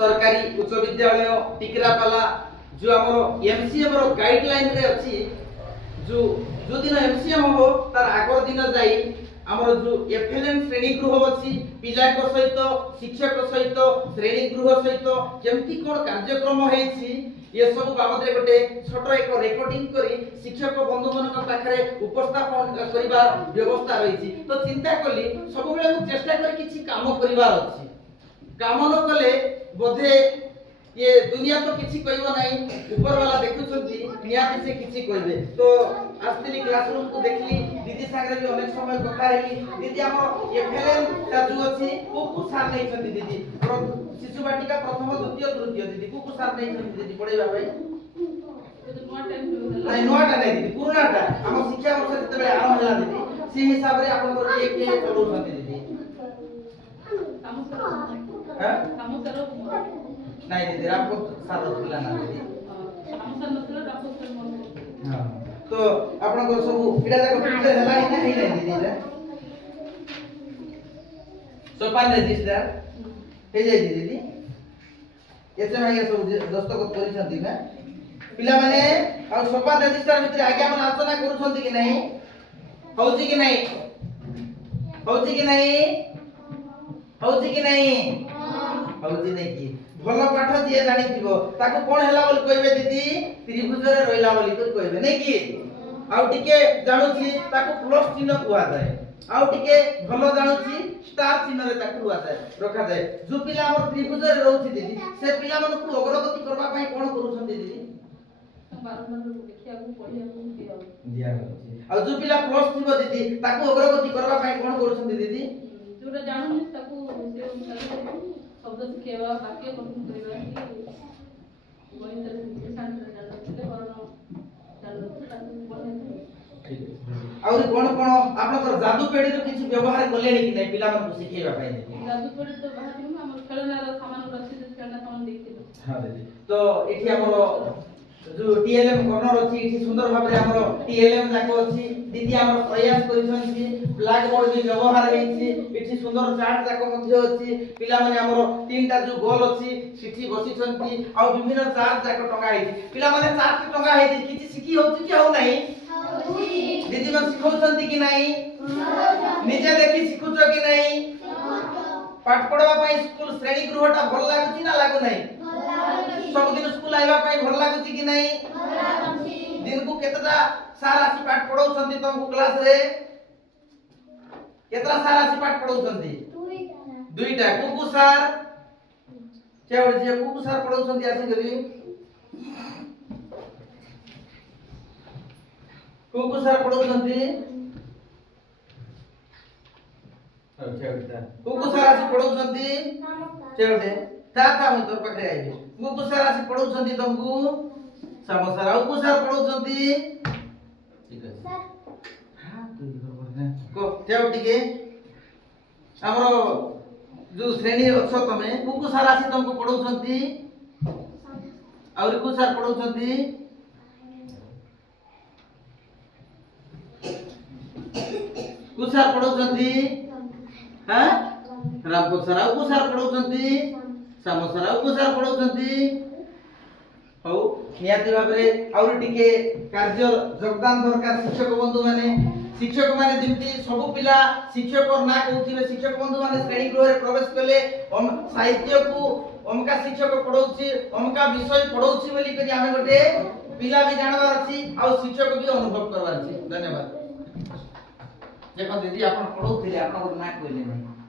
सरकारी उच्च विद्यालय टिकरापाला जो हमर एमसीएम रो गाइडलाइन रे अछि जो जो दिन एमसीएम हो तार आगर दिन जाई हमर जो एफएलएन श्रेणी गृह अछि पिला को सहित शिक्षक सहित श्रेणी गृह सहित केमती कोन कार्यक्रम हेछि ये सब बाबद रे गोटे छोटो एक रेकॉर्डिंग करी शिक्षक बंधु मन पाखरे उपस्थापन करिबा व्यवस्था रहिछि तो चिंता कली सब बेले चेष्टा करी किछि काम करिवार अछि काम न कले बोधे ये दुनिया तो किछि कहबो नाही ऊपर वाला देखुछंती नियाति से किछि कहबे तो आस्तिली क्लासरूम को देखली दीदी सागरे भी अनेक समय कथा हेली दीदी हमर एफएलएन ता जो अछि को सार नै छथि दीदी शिशु बाटिका प्रथम द्वितीय तृतीय दीदी को सार नै छथि दीदी पढेबा भाई नाही नोटा नै दीदी पुरानाटा हम शिक्षा वर्ष जते बेले आरंभ होला दीदी से हिसाब रे आपन को के पढौ छथि दीदी काम करो हां काम करो नाही दीदी आपको सार दिला ना दीदी काम सर नथला रापो सर मन हां तो आपन को सब इडा जाक प्रिपेयर हला ही ना दीदी रे सोपान रजिस्टर हे जाई दीदी एसे भाई सब दस्तखत करि छथि ना पिला माने आ सोपान रजिस्टर भितर आज्ञा मन आलोचना करू छथि कि नहीं होउची कि नहीं होउची कि नहीं होउची कि नहीं होउची नहीं की भलो पाठ जे जानि थिबो ताको कोन हैला बोल कहबे दीदी त्रिभुज रे रोइला बोली तो कहबे नहीं की आउ टिके जानुची ताको प्लस चिन्ह कुआ जाय आउ टिके भलो जानुची स्टार चिन्ह रे ताको कुआ जाय रखा जाय जो पिला हमर त्रिभुज रे रहउची दीदी से पिला मन को अग्रगति करबा पई कोन करू छथि दीदी बारंबार देखिया को पढिया को दिया होची आ जो पिला प्लस थिबो दीदी ताको अग्रगति करबा पई कोन करू छथि दीदी जोटा जानुनी ताको से शब्द शिखेवा वाक्य गठन करिवा कि गणित रे शांत जानो करनो जानो ताको पढे और कोन कोन आपन जादू पेडी रो किछि व्यवहार कलेनी कि नै पिला मन को सिखेबा पई दीदी जादू पेडी तो बाहर में हमर खेलना रो सामान रखि खेलना सामान देखिलो हां दीदी तो एठी हमर जो टीएलएम कॉर्नर अछि इठी सुंदर भाबरे हमर टीएलएम जाको अछि दीदी हमर प्रयास करिसन कि ब्लैक बोर्ड भी व्यवहार हेछि इठी सुंदर चार्ट जाको मध्ये अछि पिला माने हमर तीनटा जो गोल अछि सिठी बसी छंती आ विभिन्न चार्ट जाको टंगा हेछि पिला माने चार्ट के टंगा हेछि किछि सिखी होछि कि हो नाही होछि दीदी मन सिखौछंती कि नाही निजे देखि सिखुछो कि नाही पाठ पढवा पई स्कूल श्रेणी गृहटा भल लागुछि ना लागु नाही सब दिन स्कूल आइबा पई भल लागुछि कि नाही दिन को केतटा सारा आसी पाठ पढौछंती तुमको क्लास रे केतरा सारा आसी पाठ पढौछंती दुईटा कुकु सर चेवड जे कुकु सर पढौछंती आसी गरी कुकु सर पढौछंती कुकु सर आसी पढौछंती चेवडे ता मैं तोर पाखरे आइबे कुकु सर आसी पढौछंती तुमको समोसा राउ को सर पढौछंती ठीक है सर हां तू बरोबर है को चेव टिके हमरो जो श्रेणी अछ तमे कुकु सर आसी तुमको पढौछंती और को सर पढौछंती को सर पढौछंती हां रामको सर आउ को सर पढौछंती समोसा राउ को सर पढौछंती हौ नियाति भाबरे और टिके कार्य योगदान दरकार शिक्षक माने जेमति सब पिला शिक्षक ना कहउथिले शिक्षक बंधु माने श्रेणी गृह रे प्रवेश कले साहित्य को अमका शिक्षक पढौछि अमका विषय पढौछि बोली करी हमें गोटे पिला भी जानबार अछि और शिक्षक भी अनुभव करबार अछि धन्यवाद देखो दीदी आपण पढौथिले आपण ना कहले नै